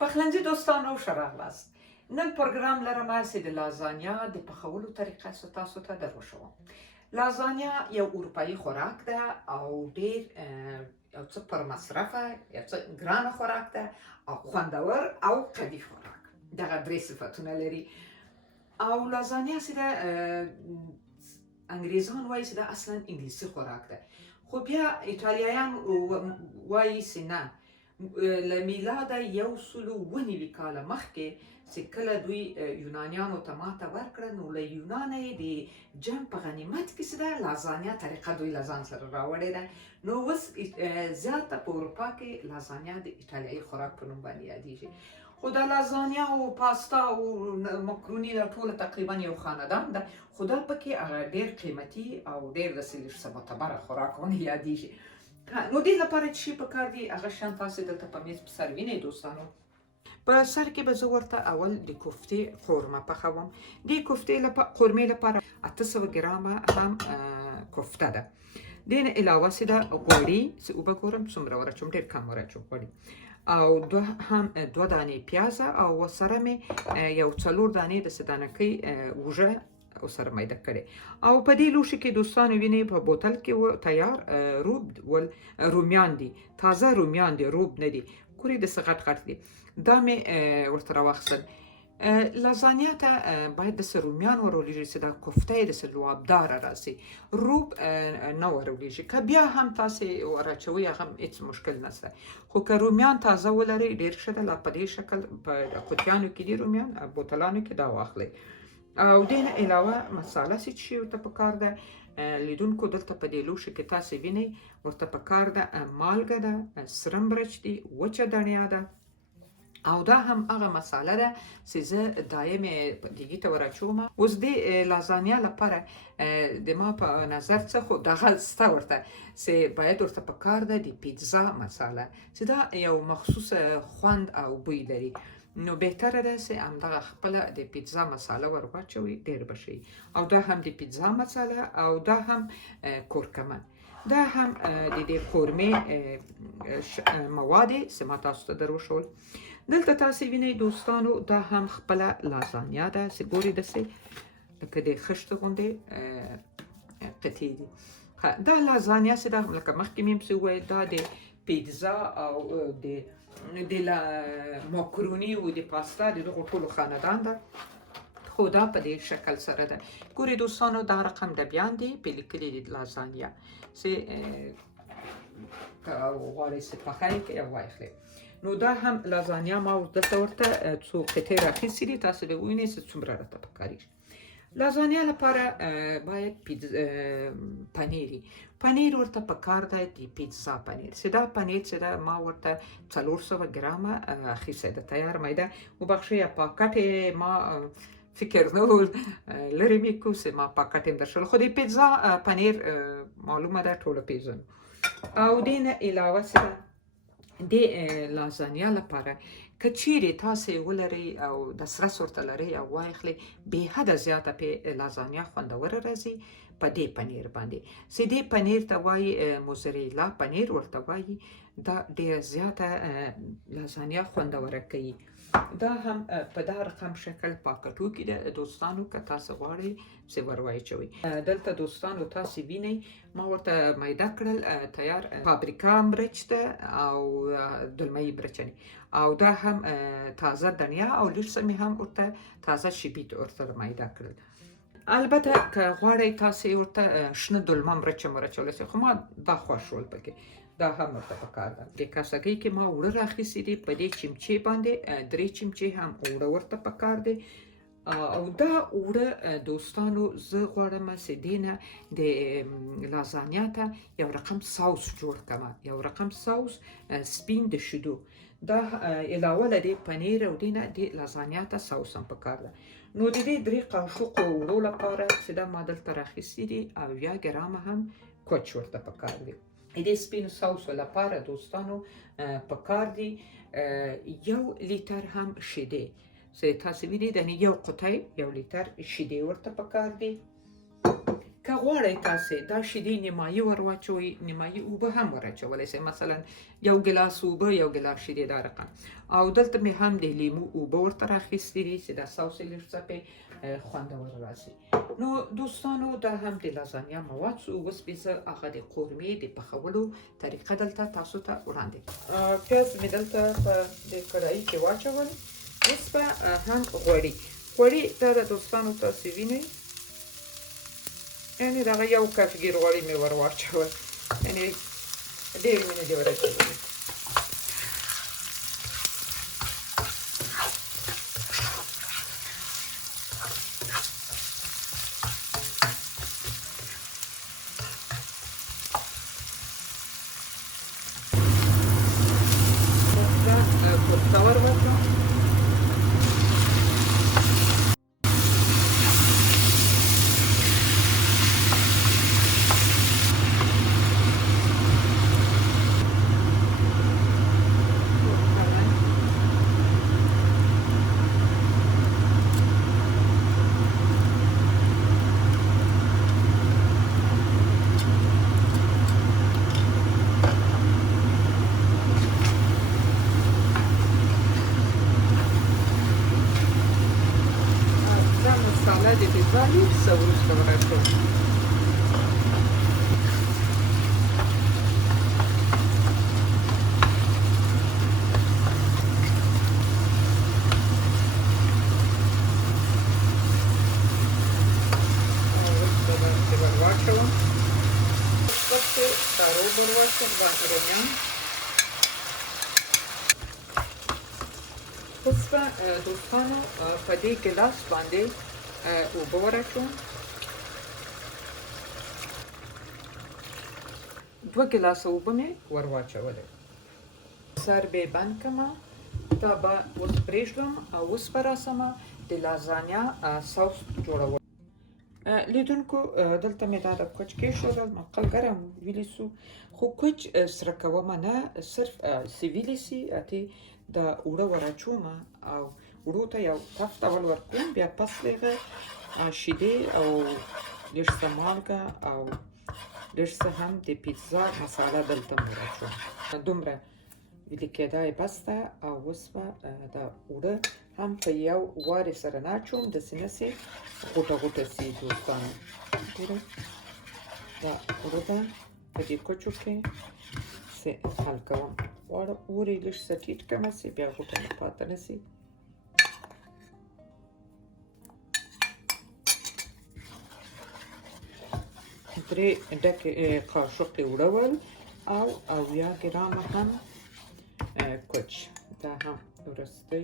پخلنځي دوستانو ښه راغلاست. نن پروګرام لرم چې د لازانیا د پخولو طریقه تاسو ته در وښیم. لازانیا یو اروپایي خوراک ده او ډیر یو څه پر مصرفه، یو څه ګرانه خوراک ده او خوندور او قوي خوراک. دغه درې صفتونه لري. او لازانیا چې ده انګریزان وایي چې دا اصلا انګلیسي خوراک ده، خو بیا ایټالیایان وایي چې نه، له میلاده 109 کاله مخکې چې کله دوی یونانیانو ته ماته ورکړه، نو له یونانه یې د جنګ په غنیمت کې چې ده لازانیا طریقه دوی له ځان سره راوړې ده. نو اوس زیاته په اروپا کې لازانیا د ایټالیایي خوراک په نوم باندې یادېږي. خو د لازانیا او پاستا او مکروني دا ټوله تقریبا یو خاندان ده، خو دا پکې هغه ډېر قیمتي او ډېر داسې لږ څه معتبره خوراکونه یادېږي. نو دې لپاره چې شي پکار دي هغه شیان تاسې دلته په میز په سر وینئ دوستانو. په سر کې به زه ورته اول د کوفتې قورمه پخوم. دې قورمې لپاره 800 ګرامه هم کوفته ده. دې نه علاوه چې ده غوړي، چې اوبه ګورم څومره ورچوم، ډېر کم ورچوم غوړي، او 2 دانې پیازه، او سره مې یو 4 دانې د دانکۍ وږه او سره میده کړې. او په دې لوښي کې دوستانو وینئ په بوتل کې تیار رومیان دي، تازه رومیان دي، روب نه دي، کورې داسې غټ غټ دي. دا مې ورته راواخیستل. لازانیا ته باید داسې رومیان ورولېږي چې دا کوفته یې داسې لوابداره راسي، روب نه ورولېږي. که بیا هم تاسې وراچوئ هغه هېڅ مشکل نشته، خو که رومیان تازه ولرئ ډېر ښه ده. لا په دې شکل په قوطیانو کې دي رومیان، بوتلانو کې دا واخلئ. او دې نه علاوه مساله چې شي ورته پکار ده. لیدونکو دلته په دې لوښي کې تاسې وینئ ورته پکار ده مالګه ده، سره مرچ دي، وچه دڼیا ده، او دا هم هغه مساله ده چې زه دایم دیګي ته ورچوم. اوس دې لازانیا لپاره د ما په نظر څه خو دغه سته ورته چې باید ورته پکار ده د پیتزا مساله، چې دا یو مخصوص خوند او بوی لري. نو بهتره ده چې همدغه خپله د پیتزا مساله ور واچوئ، ډېر به ښه. او دا هم د پیتزا مساله، او دا هم کورکمن. دا هم د دې قورمې مواد چې ما تاسو ته در وښول. دلته تاسې وینئ دوستانو دا هم خپله لازانیا ده چې ګورئ داسې لکه د خښتو غوندې قطعې دي. دا لازانیا چې ده لکه مخکې مې پسې وویل دا د پیتزا او د ماکروني او د پاستا د دغو ټولو خاندان ده، خو دا په دې شکل سره ده. ګورئ دوستانو دا رقم ډبیان دي په لیکلي دي لازانیا، چې غواړئ چې پخی کړئ او واخلئ. نو دا هم لازانیا ما دلته ورته څو قطعې راخیستې دي، تاسو به ووینئ چې څومره راته پکارېږي. لازانیا لپاره باید پنیری ورته پکار ده، د پیتزا پنیر. چې دا پنیر چې ده ما ورته 400 ګرامه اخیستی ده تیار میده. وبخښئ پاکټ ما فکر نه و لرې مې کو چې ما پاکټ یې درشل، خو د پیتزا پنیر معلومه ده ټوله پیژنو. او دې نه علاوه چې ده د لازانیا لپاره که چیرې تاسې ولرئ او د سره ورته لرئ او واخلئ، بې حده زیاته پې لازانیا خوندوره راځي په دې پنیر باندې. چې دې پنیر ته وایي موزریلا پنیر ورته وایي. دا ډېره زیاته لازانیا خوندوره کوي. دا هم په دا رقم شکل پاکټو کې ده دوستانو، که تاسو غواړئ چې ور واچوئ. دلته دوستانو تاسې وینئ ما ورته میده کړل تیار پابریکا مرچ ده او دلمه‌ای مرچنې، او دا هم تازه دڼیا، او لږ څه مې هم ورته تازه شبیت ورته میده کړل. البته که غواړئ تاسې ورته شنه دلمه مرچ هم ورچولی شئ، خو ما دا خوښ شول پکې. دا هم ورته پکار ده. د کاسګۍ کې ما اوړه راخیستي دي، په دې چمچې باندې 3 چمچې هم اوړه ورته پکار دي. او دا اوړه دوستانو زه غواړم چې دې نه د لازانیا ته یو رقم ساوس جوړ کړم، یو رقم ساوس سپین د شیدو. دا علاوه له دې پنیر او دې نه د لازانیا ته ساوس هم پکار ده. نو د دې 3 قاشقو اوړو لپاره چې دا ما دلته راخیستي دي 70 ګرامه هم کوچ ورته پکار دي. د سپینو ساوسو لپاره دوستانو پکار دي 1 لیتر هم شیدې. چې تاسې وینئ د یو قطۍ 1 لیتر شیدې ورته پکار دي. که غواړئ تاسې دا شیدې نیمایي ور واچوئ، نیمایي اوبه هم ور اچولی شئ، مثلا یو ګیلاس اوبه یو ګیلاس شیدې دا رقم. او دلته مې هم د لیمو اوبه ورته راخیستې دي چې دا ساوس یې لږ څه پې خوندور راشي. نو دوستانو دا هم د لازانیا مواد شو. اوس بې زه هغه د قورمې د پخولو طریقه دلته تاسو ته وړاندې کړم. پیاز مې دلته په د کړایي کې واچول. اوس به هم غوړي دا د دوستانو تاسې وینئ، یعنې دغه یو کفګیر غوړي مې ور واچول، یعنې ډېر مې نه دي ور اچولي. د پیزا لږ څه وروسته ور اچوم. وروسته داسې ور واچوم. پسې ساره ور واچوم، رومیان. اوس به دوستانو په دې ګیلاس باندې اوبه ور اچوم. 2 ګیلاسه اوبه مې ور واچولې. سر به یې بند کړمه. دا به اوس پرېږدم او اوس به راسمه د لازانیا ساوس جوړول. لیدونکو دلته مې دا د کوچ کېښودل، مقل ګرم ویلی سو، خو کوچ سره کومه نه، صرف سیویلی سي اتې د اوړه ور اچومه او وړو ته یو تف ډول ورکوم. بیا پس د هغه شیدې او لږ څه مالګه او لږ څه هم د پیزا مساله دلته مې ور اچوم. دومره ویلې کېدا یې بس ده. او اوس به دا اوړه هم په یو وارې سره نه اچوم، داسې نه سي غوټه غوټه سي دوستانو. ګورئ دا اوړه به په دې کوچو کې حل کوم. غواړم اور یې لږ څه ټیټ کړمه چې بیا غوټه نه پاته نه سي. درې ډکې قاشقې اوړه ول او 80 ګرامه هم کوچ. دا هم وروستی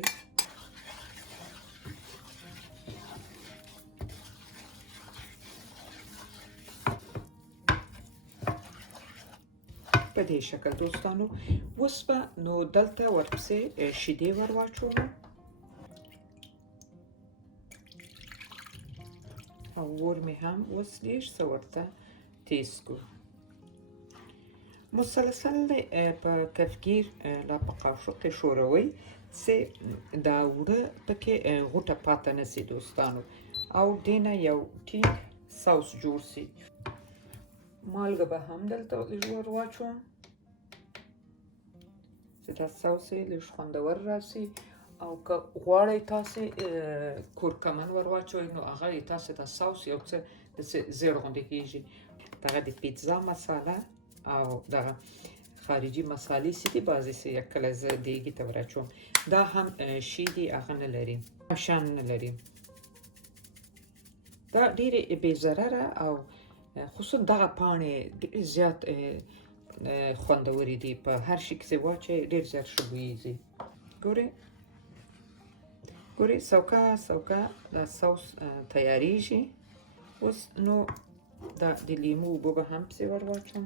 په دې شکل دوستانو. اوس به نو دلته ورپسې شیدې ور واچوم او اور مې هم اوس لږ څه ورته تیز کړو. مسلسل په کفګیر لا په قاشق کې ښوروئ چې دا اوړه پکې غوټه پاته نه سي دوستانو، او دې نه یو ټیټ ساوس جوړ سي. مالګه به هم دلته لږ ور واچوم چې دا ساوس یې لږ خوندور راسي. او که غواړئ تاسې کورکمن ور واچوئ نو هغه یې تاسې دا ساوس یو څه داسې زیړ غوندې کېږي. دغه د پیزا مساله او دغه خارجي مسالې چې دي بعضې څه یا کله زه دیګې ته ور اچوم، دا هم شي دي هغه نه لري، شان نه لري. دا ډېرې بې ضرره او خصوصا دغه پاڼې ډېر زیات خوندورې دي. په هر شي کې چې واچوئ ډېر زیات ښه بویېږي. ګورئ سوکه سوکه دا ساوس تیارېږي. اوس نو دا د لیمو اوبه به هم پسې ور واچوم.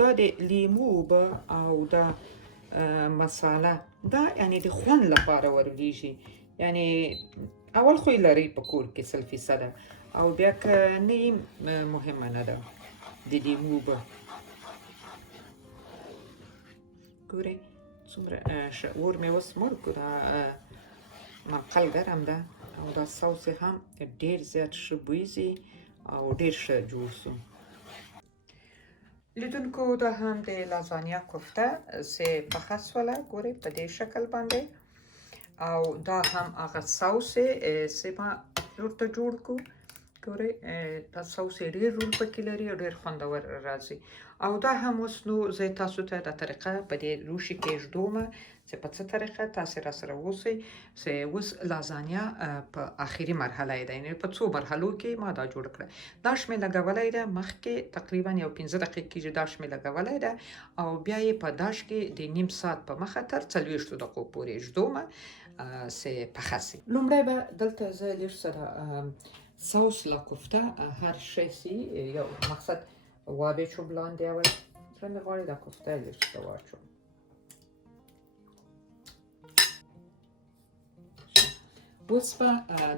دا د لیمو اوبه او دا مساله دا یعنې د خوند لپاره ورلیږي. یعنې اول خو یې لرئ په کور کې 100%، او بیا که نه یې مهمه نه ده د لیمو اوبه. ګورئ څومره ښه اور مې اوس مړ کړو. دا منقل ګرم ده او دا ساوس هم ډېر زیات ښه بویځي او ډیر ښه جوړ شو. لیدونکو دا هم د لازانیا کوفته چې پخه شوله ګورئ په دې شکل باندې، او دا هم هغه ساوس چې ما ورته جوړ کړو. ګورئ دا ساوس ډېر رول پکې لري او ډېر خوندور راځي. او دا هم اوس نو زه تاسو ته دا طریقه په دې لوښي کې ږدومه چې په څه طریقه تاسې راسره اوسئ چې اوس لازانیا په آخري مرحله یې ده، یعنې په څو مرحلو کې ما دا جوړ کړه. داش مې لګولی ده مخکې تقریبا یو 15 دقیقې کېږي داش مې لګولی ده، او بیا یې په داش کې د نیم ساعت په مخه تر 40 دقیقو پورې ږدومه چې پخه شي. لومړی به دلته زه لږ سره ساوس لا کوفته هر شی سي یو مقصد واچوم لاندې، اول زړه مې غواړي دا کوفته لږ څه واچوم. اوس به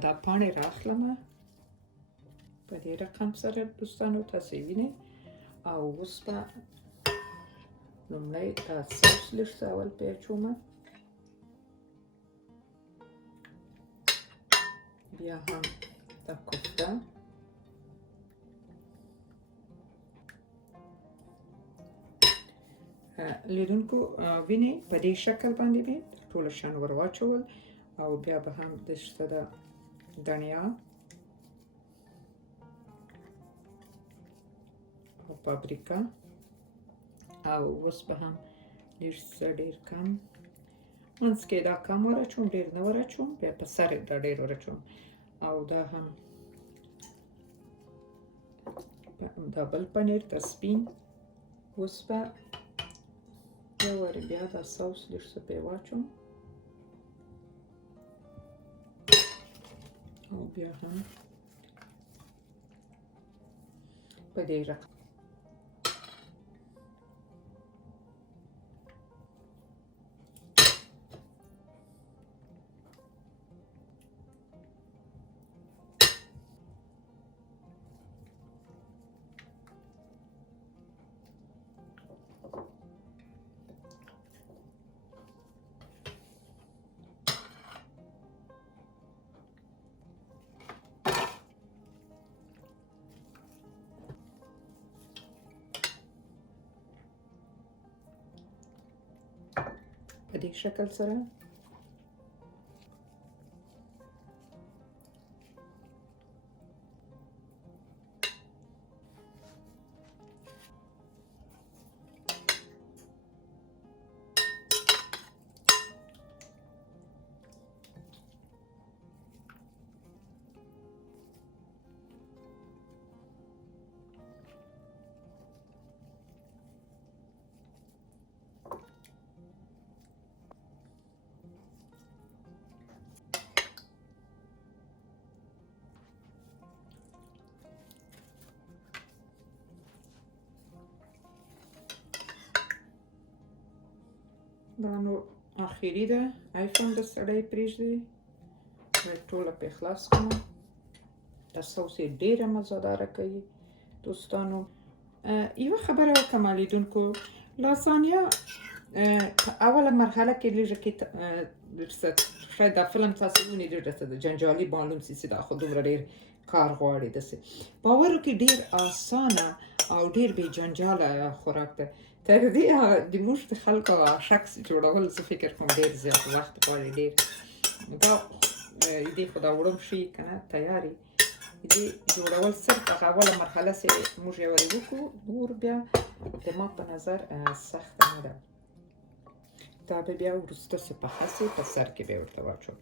دا پاڼې راخلمه په دې رقم سره دوستانو تاسې وینئ، او اوس به لومړی دا ساوس لږ څه اول پې اچومه، بیا هم دا کوفته، لیدونکو وینئ په دې شکل باندې مې ټوله شیان ور واچول، او بیا به هم لږ څه د دڼیا او پاپریکا، او اوس به هم لږ څه ډېر کم منځ کې دا کم ور اچوم، ډېر نه ور اچوم، بیا په سر دا ډېر ور اچوم، او دا هم دا بل پنیر دا سپین. اوس به یو وارې بیا دا ساوس لږ څه پې واچوم، او بیا هم په دې رقم په دې شکل سره دا نو آخري ده، آیفون د سړی پرېږدي ټوله پې خلاص کړم. دا سوس یې ډېره مزهداره کوي دوستانو. یوه خبره وکړم لیدونکو، لازانیا په اوله مرحله کې لږه کې شاید دا فلم تاسې ووینئ ډېر درته د جنجالي معلوم سي چې دا خو دومره ډېر کار غواړي داسې. باور وکړئ ډېر اسانه او ډېر بې جنجاله خوراک ده. تر دې د موږ د خلکو شخص جوړول زه فکر کوم ډېر زیات وخت غواړي. ډېر دا دې خو دا وړم شي که نه تیارې دې جوړول صرف هغه اوله مرحله چې موږ یې ورې وکړو، نور بیا زما په نظر سخته نه ده. دا به بیا وروسته چې پخه سي په سر کې به یې ورته واچوم.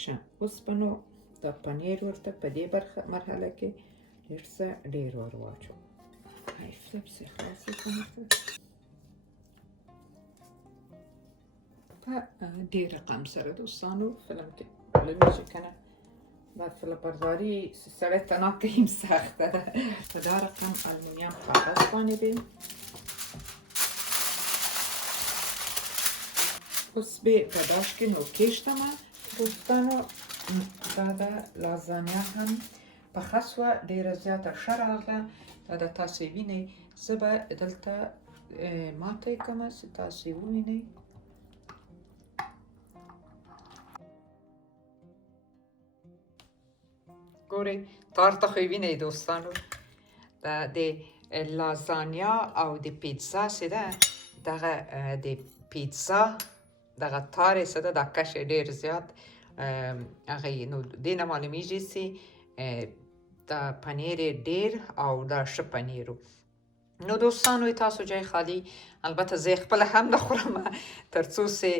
ښه اوس به نو دا پنیر ورته په دې مرحله کې لږ څه ډېر ور واچوم. فلپ چې خلاص یې کړم په دې رقم سره دوستانو. فلم کې معلومې چې که نه دا فلمبرداري سړی ته ناکه سخته ده. په دا رقم المونیم کاغذ باندې به اوس به په داش کې نو کېږدمه دوستانو. دا د لازانیا هم پخه شوه، ډېره زیاته ښه راغله. دا د تاسې وینئ، زه به دلته ماته یې کړمه چې تاسې ووینئ. ګورئ تار ته خو یې وینئ دوستانو د لازانیا او د پیتزا چې ده دغه د پیتزا دغه تار یې څه ده دا کش یې ډېر زیات هغه نو دې نه معلومیږي چې دا پنیر یې ډېر او دا ښه پنیر و. نو دوستانو تاسو جای خالی البته زه خپله هم نه خورم تر څو چې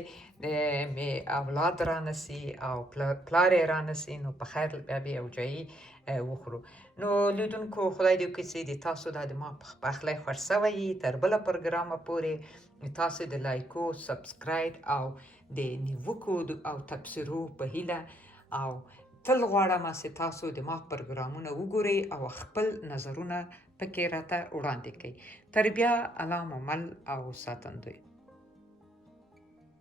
مې اولاد رانسي او پلار یې رانسي نو په خیر بیا یو ځایي وخورو. نو لیدونکو خدای دې وکړي چې د تاسو دا د ما پخلی خوښ سوی وي. تر بله پروګرامه پورې تاسو د لایکو سبسکرایب او د نیوکو او تبصرو په هیله او تل غواړم چې تاسو د ما پروګرامونه وګورئ او خپل نظرونه پکې راته وړاندې کړئ. تر بیا الله مو مل او ساتندوی.